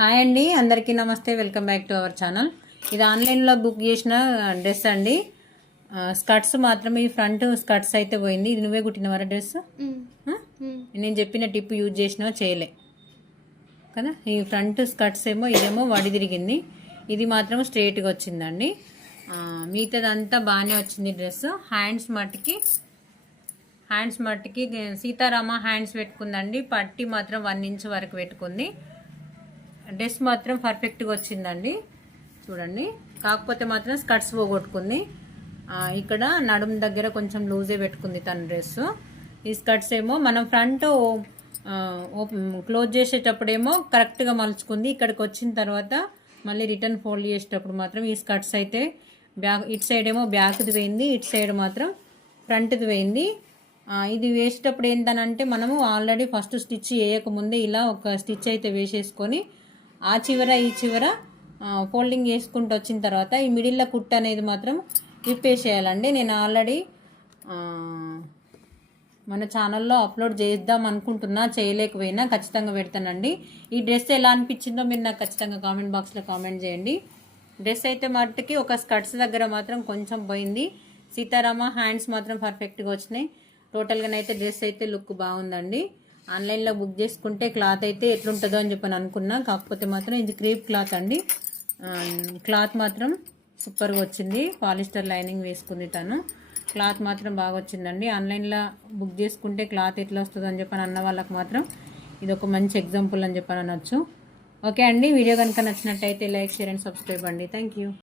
Hi అండి, అందరికీ నమస్తే. Welcome back to our channel. ఇది ఆన్లైన్లో బుక్ చేసిన డ్రెస్ అండి. స్కర్ట్స్ మాత్రమే, ఈ ఫ్రంట్ స్కర్ట్స్ అయితే పోయింది. ఇది నువ్వే కుట్టినవారా డ్రెస్? నేను చెప్పిన టిప్ యూజ్ చేసినా చేయలే కదా. ఈ ఫ్రంట్ స్కర్ట్స్ ఏమో ఇదేమో వడి తిరిగింది, ఇది మాత్రం స్ట్రైట్గా వచ్చిందండి. మిగతాదంతా బాగానే వచ్చింది డ్రెస్. హ్యాండ్స్ మట్టికి సీతారామ హ్యాండ్స్ పెట్టుకుందండి. పట్టి మాత్రం 1 ఇంచ్ వరకు పెట్టుకుంది. డ్రెస్ మాత్రం పర్ఫెక్ట్గా వచ్చిందండి, చూడండి. కాకపోతే మాత్రం స్కర్ట్స్ పోగొట్టుకుంది. ఇక్కడ నడుము దగ్గర కొంచెం లూజే పెట్టుకుంది తన డ్రెస్. ఈ స్కర్ట్స్ ఏమో మనం ఫ్రంట్ క్లోజ్ చేసేటప్పుడేమో కరెక్ట్గా మలుచుకుంది. ఇక్కడికి వచ్చిన తర్వాత మళ్ళీ రిటర్న్ ఫోల్డ్ చేసేటప్పుడు మాత్రం ఈ స్కర్ట్స్ అయితే ఇటు సైడ్ ఏమో బ్యాక్ది పోయింది, ఇటు సైడ్ మాత్రం ఫ్రంట్ది పోయింది. ఇది వేసేటప్పుడు ఏంటనంటే మనము ఆల్రెడీ ఫస్ట్ స్టిచ్ వేయకముందే ఇలా ఒక స్టిచ్ అయితే వేసేసుకొని ఆ చివర ఈ చివర ఫోల్డింగ్ చేసుకుంటూ వచ్చిన తర్వాత ఈ మిడిల్లో కుట్ అనేది మాత్రం విప్పేసేయాలండి. నేను ఆల్రెడీ మన ఛానల్లో అప్లోడ్ చేద్దాం అనుకుంటున్నా, చేయలేకపోయినా ఖచ్చితంగా పెడతానండి. ఈ డ్రెస్ ఎలా అనిపించిందో మీరు నాకు ఖచ్చితంగా కామెంట్ బాక్స్లో కామెంట్ చేయండి. డ్రెస్ అయితే మట్టుకి ఒక స్కర్ట్స్ దగ్గర మాత్రం కొంచెం పోయింది. సీతారామ హ్యాండ్స్ మాత్రం పర్ఫెక్ట్గా వచ్చినాయి. టోటల్గానైతే డ్రెస్ అయితే లుక్ బాగుందండి. ఆన్లైన్లో బుక్ చేసుకుంటే క్లాత్ అయితే ఎట్లుంటుందో అని చెప్పని అనుకున్నా. కాకపోతే మాత్రం ఇది క్రేప్ క్లాత్ అండి. క్లాత్ మాత్రం సూపర్గా వచ్చింది. పాలిస్టర్ లైనింగ్ వేసుకుంది తను. క్లాత్ మాత్రం బాగా వచ్చిందండి. ఆన్లైన్లో బుక్ చేసుకుంటే క్లాత్ ఎట్లా వస్తుందో అని చెప్పని అన్న వాళ్ళకి మాత్రం ఇది ఒక మంచి ఎగ్జాంపుల్ అని చెప్పని అనొచ్చు. ఓకే అండి, వీడియో కనుక నచ్చినట్టయితే లైక్, షేర్ అండ్ సబ్స్క్రైబ్ అండి. Thank you.